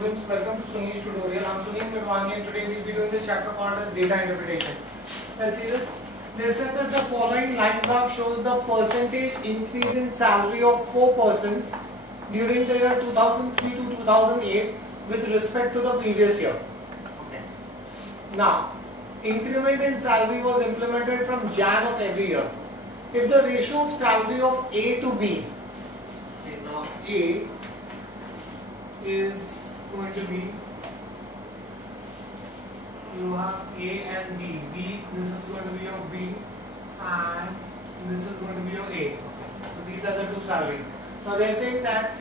students, welcome to Sunil's tutorial. I'm Sunil Midwani and today we'll be doing the chapter called as data interpretation. Let's see this. They said that the following line graph shows the percentage increase in salary of 4 persons during the year 2003 to 2008 with respect to the previous year. Okay. Now, increment in salary was implemented from Jan of every year. If the ratio of salary of A to B, okay, now A is going to be, you have A and B. B, this is going to be your B and this is going to be your A. So these are the two salaries. Now they are saying that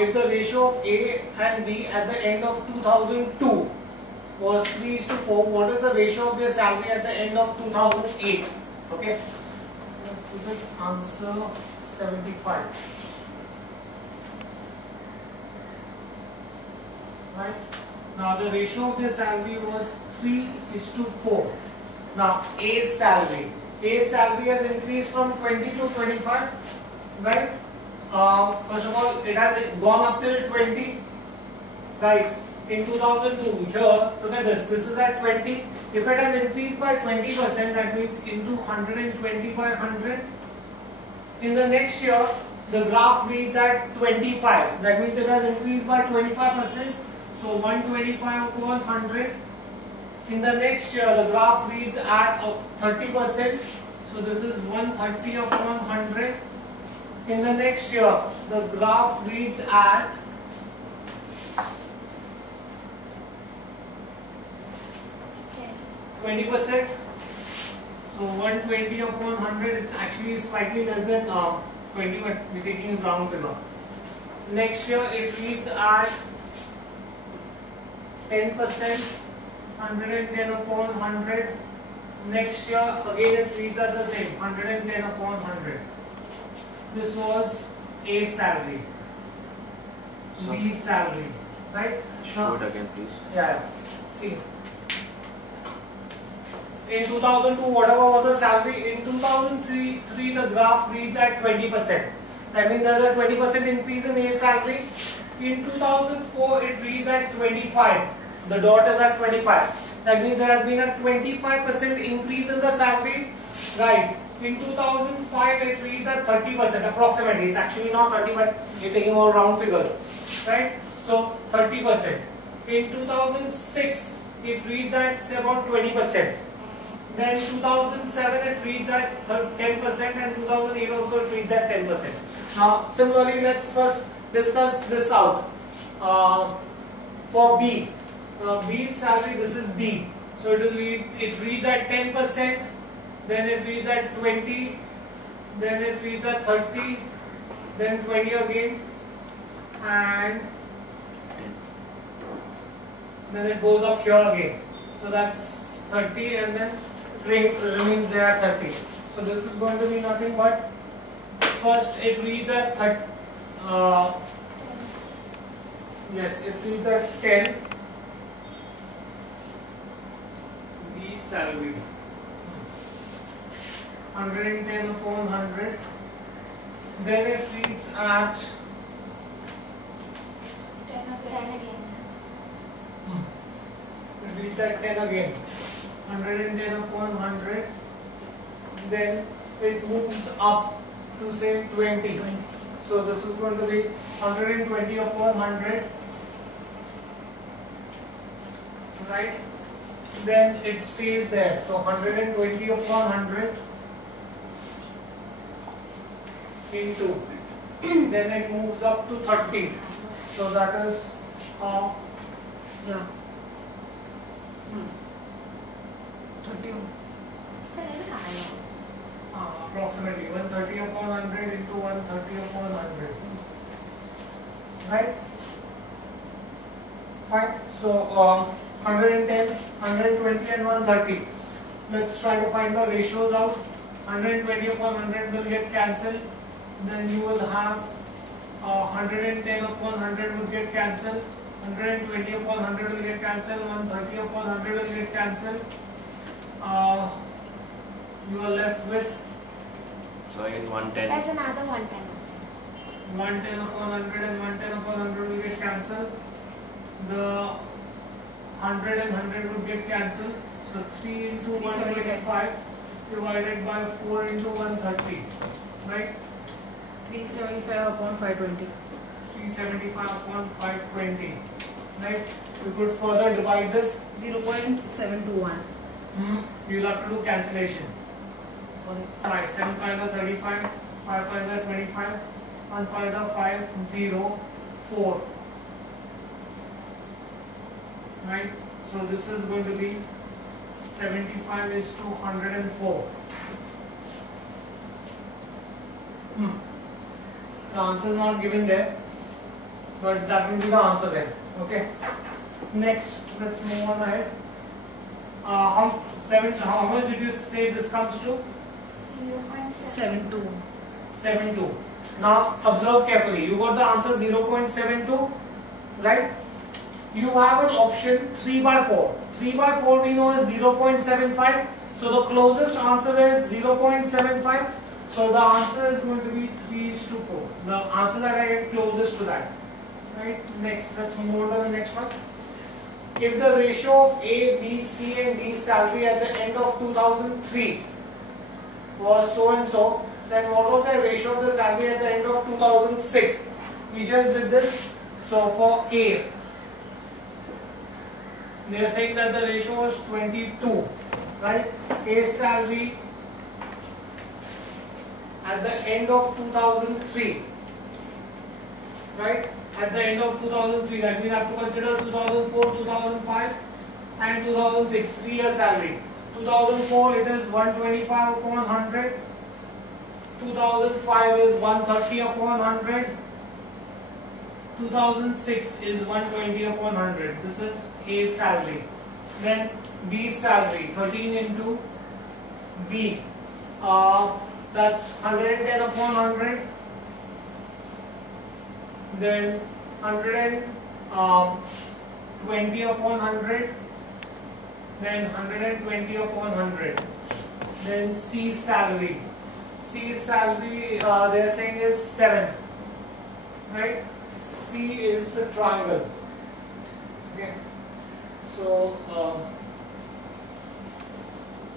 if the ratio of A and B at the end of 2002 was 3:4, what is the ratio of their salary at the end of 2008? Okay. So this answer 75. Right. Now the ratio of their salary was 3:4. Now A's salary has increased from 20 to 25. Right. First of all, it has gone up till 20. Guys, in 2002, here look at this. This is at 20. If it has increased by 20%, that means into 120 by 100. In the next year, the graph reads at 25. That means it has increased by 25%. So 125 upon 100. In the next year, the graph reads at 30%. So this is 130 upon 100. In the next year, the graph reads at 20%. So 120 upon 100, it's actually slightly less than 20, but we're taking a round figure. Next year it reads at 10%, 110 upon 100. Next year again it reads at the same, 110 upon 100. This was A's salary, B's salary, right? Show it again, please. Yeah. See. In 2002, whatever was the salary, in 2003 the graph reads at 20%. That means there is a 20% increase in A's salary. In 2004, it reads at 25. The dot is at 25. That means there has been a 25% increase in the salary. Guys, in 2005, it reads at 30%, approximately. It's actually not 30, but you're taking all round figures. Right? So, 30%. In 2006, it reads at, say, about 20%. Then 2007 it reads at 10% and 2008 also it reads at 10%. Now similarly, let's first discuss this out. For B, B's salary, this is B. So it reads at 10%, then it reads at 20, then it reads at 30, then 20 again, and then it goes up here again. So that's 30 and then remains there at 30. So this is going to be nothing but, first it reads at 30, yes, it reads at 10, B salary, 110 upon 100, then it reads at 10 again. It reads at 10 again. 110 upon 100, then it moves up to say 20. So this is going to be 120 upon 100, right? Then it stays there. So 120 upon 100 into, then it moves up to 30. So that is yeah. 30. It's a little higher. Approximately 130 upon 100 into 130 upon 100. Right? Fine. So 110, 120 and 130. Let's try to find the ratios out. 120 upon 100 will get cancelled. Then you will have 110 upon 100 will get cancelled. 120 upon 100 will get cancelled. 130 upon 100 will get cancelled. You are left with, so in 110. That's another 110. 110 upon 100 and 110 upon 100 will get cancelled. the 100 and 100 would get cancelled. So 3 into 125 divided by 4 into 130, right? 375 upon 520. 375 upon 520, right? We could further divide this. 0.721. You'll have to do cancellation. 5, 7 5 are 35, 5 5 are 25, 1 5 are 5, 0, 4. Right? So this is going to be 75 is to 104. The answer is not given there, but that will be the answer then. Okay. Next, let's move on ahead. How much did you say this comes to? 0.7. 72. Now observe carefully. You got the answer 0.72, right? You have an option 3 by 4. 3 by 4 we know is 0.75. So the closest answer is 0.75. So the answer is going to be 3:4. The answer that I get closest to that. Right? Next, let's move on to the next one. If the ratio of A, B, C and D salary at the end of 2003 was so and so, then what was the ratio of the salary at the end of 2006? We just did this. So for A, they are saying that the ratio was 22, right? A's salary at the end of 2003, right? At the end of 2003, that we have to consider 2004, 2005 and 2006, 3 year salary. 2004 it is 125 upon 100, 2005 is 130 upon 100, 2006 is 120 upon 100. This is A's salary. Then B's salary, 13 into B, that's 110 upon 100. Then 120 upon 100, then 120 upon 100. Then C's salary. C's salary they are saying is 7, right? C is the triangle. Okay. So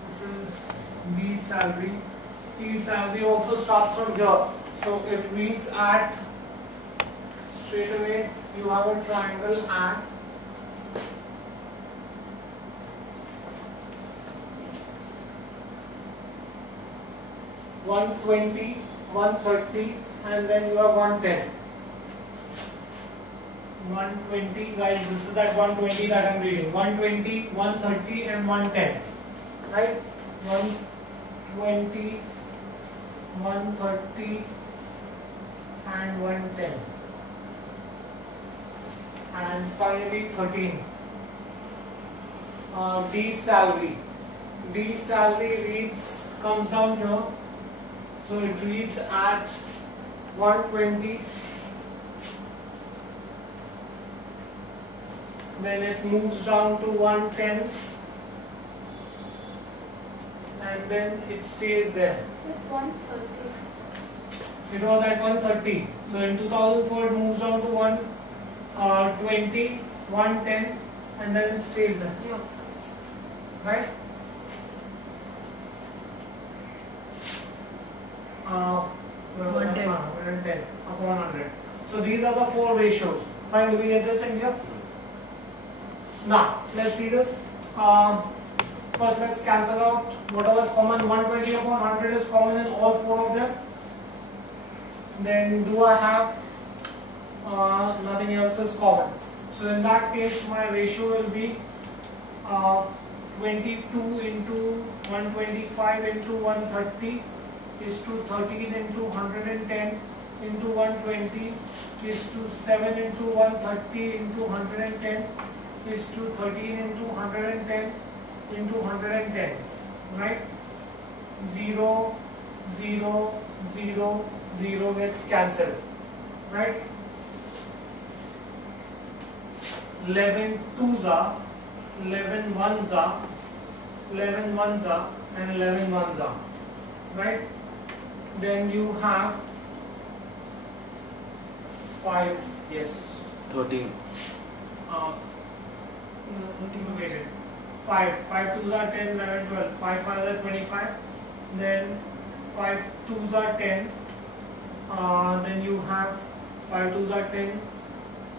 this is B's salary. C's salary also starts from here. So it reads at, straight away you have a triangle at $120, $130, and then you have $110. $120, guys, this is that $120 that I'm reading. $120, $130 and $110. Right? $120, $130 and $110. And finally 13. D's salary. D's salary comes down here. So it reads at 120. Then it moves down to 110. And then it stays there. So it's 130. It was at 130. So in 2004 it moves down to 120, 110, and then it stays there. Yeah. Right? 110 upon 100. So these are the 4 ratios. Fine, do we get this in here? Now, let's see this. First, let's cancel out whatever is common. 120 upon 100 is common in all 4 of them. Then, do I have nothing else is common? So, in that case, my ratio will be 22 into 125 into 130 is to 13 into 110 into 120 is to 7 into 130 into 110 is to 13 into 110 into 110, right? 0, 0, 0, 0 gets cancelled, right? 11 twos are, 11 ones are, 11 ones are, and 11 ones are, right? Then you have 5, yes. 13. equation. 5 2s are 10, 11, 12. 5 5s are 25. Then 5 2s are 10. Then you have 5 2s are 10,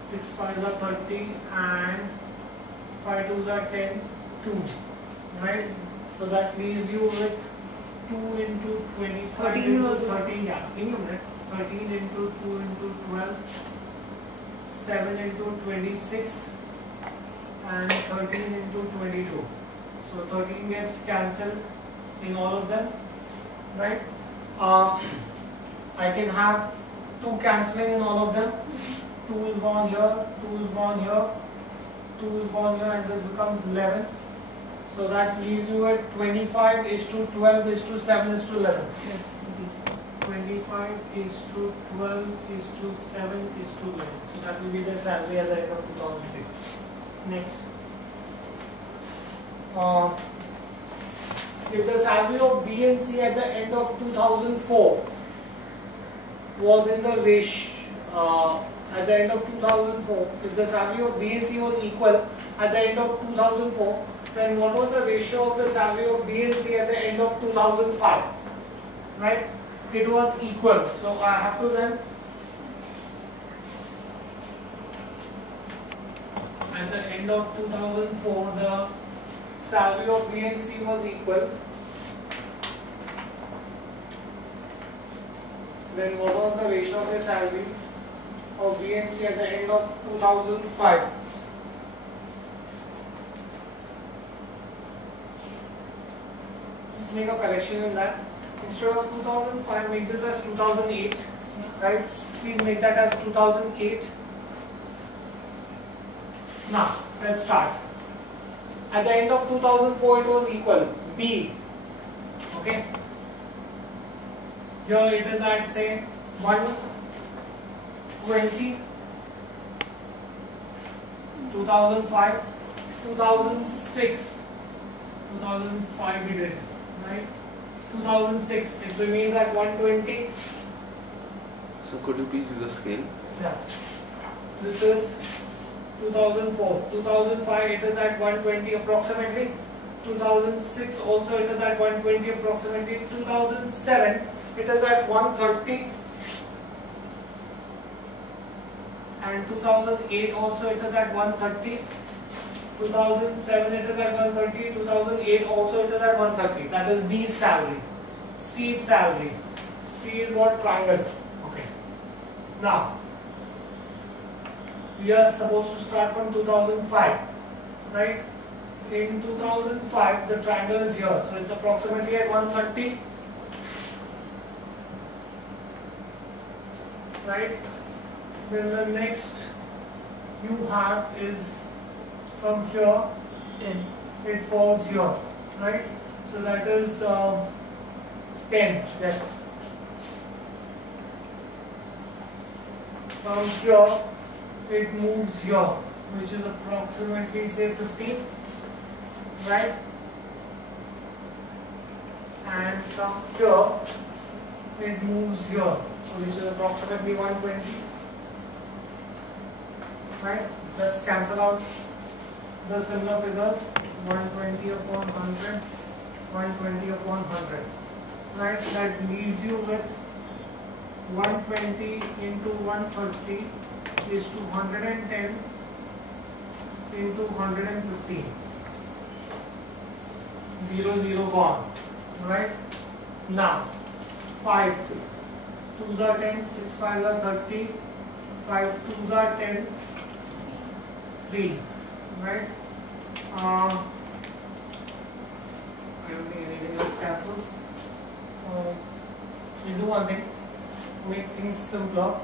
6 5s are 30, and 5 2s are 10, 2. Right? So that leaves you with 2 into 25 13 into also. 13. Yeah, give me a minute. 13 into 2 into 12, 7 into 26, and 13 into 22. So 13 gets cancelled in all of them, right? I can have 2 cancelling in all of them. 2 is gone here, 2 is gone here, 2 is gone here, and this becomes 11. So that leaves you at 25 is to 12 is to 7 is to 11. 25 is to 12 is to 7 is to 11. So that will be the salary at the end of 2006. Next. If the salary of B and C at the end of 2004 was in the ratio, at the end of 2004, if the salary of B and C was equal at the end of 2004, then what was the ratio of the salary of B and C at the end of 2005? Right? It was equal. So I have to then, at the end of 2004, the salary of B and C was equal. Then what was the ratio of the salary of B and C at the end of 2005? Just make a correction in that. Instead of 2005, make this as 2008. Guys, please make that as 2008. Now, let's start. At the end of 2004, it was equal. B. Okay. Here it is at say 120. 2005. 2006. 2005 we did. Right? 2006. It remains at 120. So could you please use a scale? Yeah. This is 2004. 2005 it is at 120 approximately. 2006 also it is at 120 approximately. 2007 it is at 130. And 2008 also it is at 130. 2007 it is at 130. 2008 also it is at 130. That is B's salary. C's salary. C is what? Triangle. Okay. Now, we are supposed to start from 2005, right? In 2005, the triangle is here, so it's approximately at 130, right? Then the next you have is from here, 10. it falls here, right? So that is 10, yes. From here, it moves here, which is approximately say 15, right? And from here, it moves here, so which is approximately 120, right? Let's cancel out the similar figures. 120 upon 100, 120 upon 100, right? That leaves you with 120 into 130 is to 110 into 115. 0 0 gone, right? Now 5 2s are 10, 6 5s are 30, 5 2s are 10, 3, right? I don't think anything else cancels. We'll do one thing, make things simpler.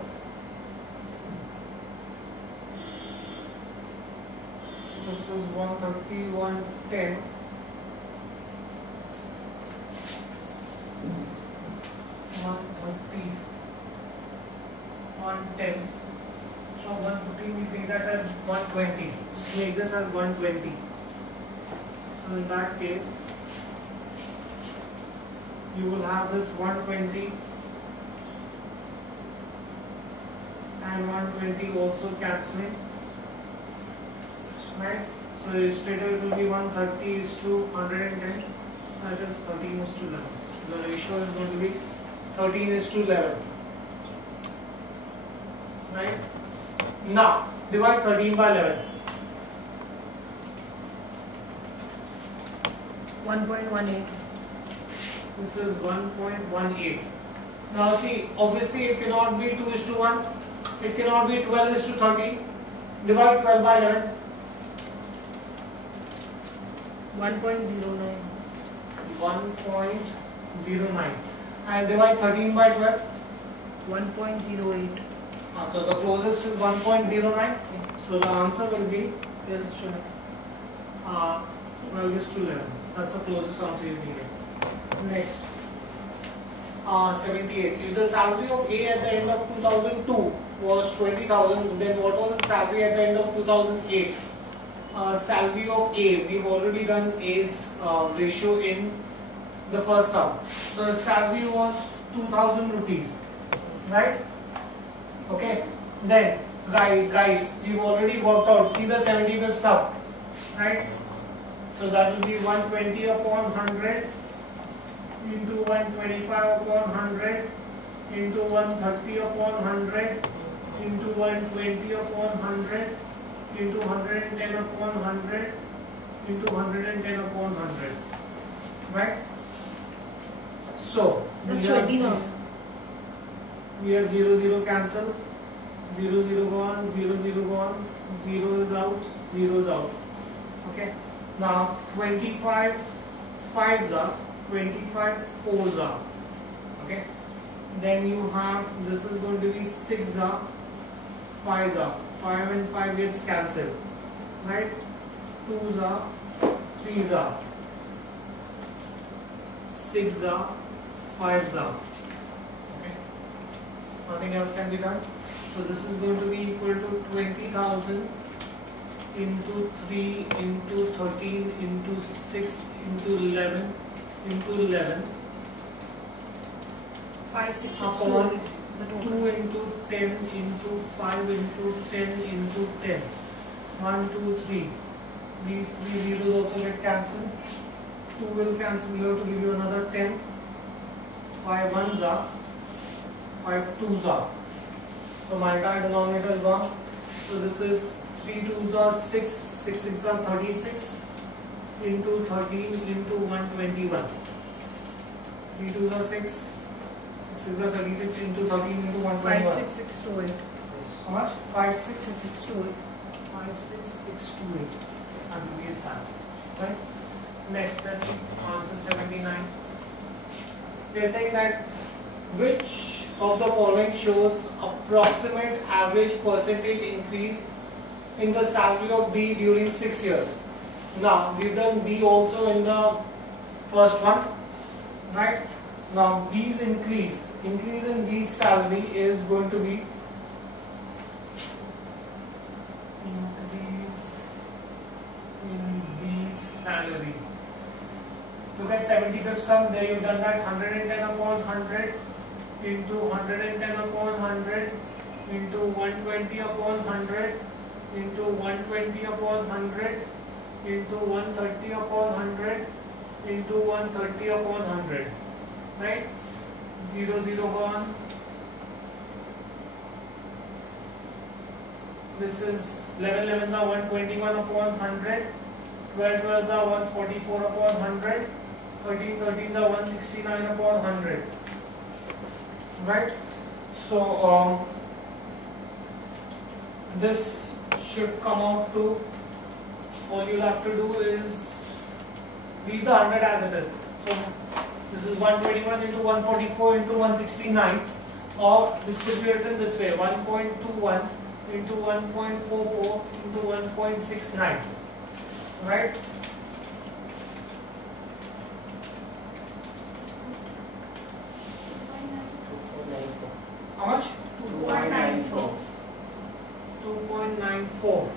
This is 130, 110. 130, 110. So 115 we take that as 120. Just make this as 120. So in that case, you will have this 120 and 120 also cancelling, right? So straight away it will be 130 is to 110. That is 13 is to 11. The ratio is going to be 13 is to 11. Right? Now divide 13 by 11. 1.18. This is 1.18. Now see, obviously it cannot be 2 is to 1. It cannot be 12 is to 13. Divide 12 by 11. 1.09. 1.09. And divide 13 by 12. 1.08. So the closest is 1.09. Yeah. So the answer will be Yes, sure. 12 is to 11. That's the closest answer you can get. Next. 78. If the salary of A at the end of 2002 was 20,000, then what was the salary at the end of 2008? Salary of A, we've already done A's ratio in the first sum. So the salary was 2,000 rupees, right? Okay. Then, guys, you've already worked out. See the 75th sum, right? So that will be 120 upon 100 into 125 upon 100 into 130 upon 100 into 120 upon 100 into 110 upon 100 into 110 upon 100. Right? So, That's 20 now. we have 0, 0 cancel, 0, 0 gone, 0, 0 gone, 0 is out, 0 is out. Okay. Now 25 5s are, 25 4s are. Okay. Then you have, this is going to be 6s are, 5s are. 5 and 5 gets cancelled. Right? 2s are, 3s are, 6s are, 5s are. Okay. Nothing else can be done. So this is going to be equal to 20,000 into 3 into 13 into 6 into 11 into 11 5, 6, 6, upon 2. 2 into 10 into 5 into 10 into 10. 1, 2, 3. These 3 zeros also get cancelled. 2 will cancel here to give you another 10. 5 1s are, 5 2s are. So my entire denominator is 1. So this is 3 2s are 6, 6 6 are 36 into 13 into 121. 3 2s are 6, 6 6 are 36 into 13 into 121. 5, 6, 6, 2, 8. How much? 5 6 6, 6, 2, 8. 5 6 6 2 8. That will be a sum. Right? Next, let's see. Answer 79. They are saying that which of the following shows approximate average percentage increase in the salary of B during 6 years. Now, we've done B also in the first one, right? Now, B's increase in B's salary is going to be increase in B's salary. Look at 75th sum, there you've done that 110 upon 100 into 110 upon 100 into 120 upon 100 into 120 upon 100 into 130 upon 100 into 130 upon 100. Right? 0 0 gone. This is 11 11s are 121 upon 100. 12 12s are 144 upon 100. 13 13s are 169 upon 100. Right? So this should come out to, all you'll have to do is leave the 100 as it is. So this is 121 into 144 into 169, or this could be written this way, 1.21 into 1.44 into 1.69. Right? How much? 2.94. 2.94.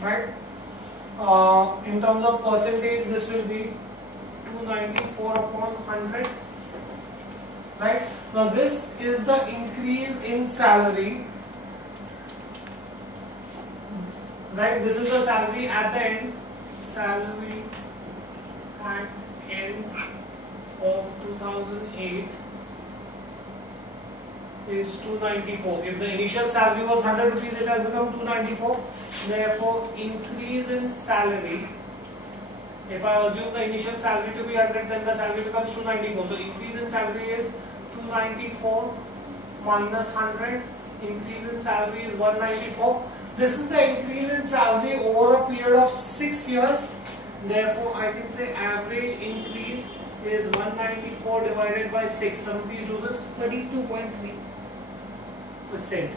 Right? In terms of percentage, this will be 294 upon 100. Right? Now this is the increase in salary. Right? This is the salary at the end salary at end of 2008 is 294. If the initial salary was 100 rupees, it has become 294. Therefore, increase in salary. If I assume the initial salary to be 100, then the salary becomes 294. So increase in salary is 294 minus 100. Increase in salary is 194. This is the increase in salary over a period of 6 years. Therefore, I can say average increase is 194 divided by 6. Somebody do this. 32.3%.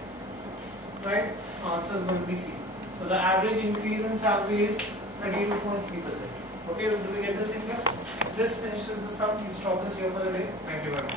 Right? Answer is going to be C. So the average increase in salary is 32.3%. Okay, do we get this in here? This finishes the sum. Please stop this here for the day. Thank you very much.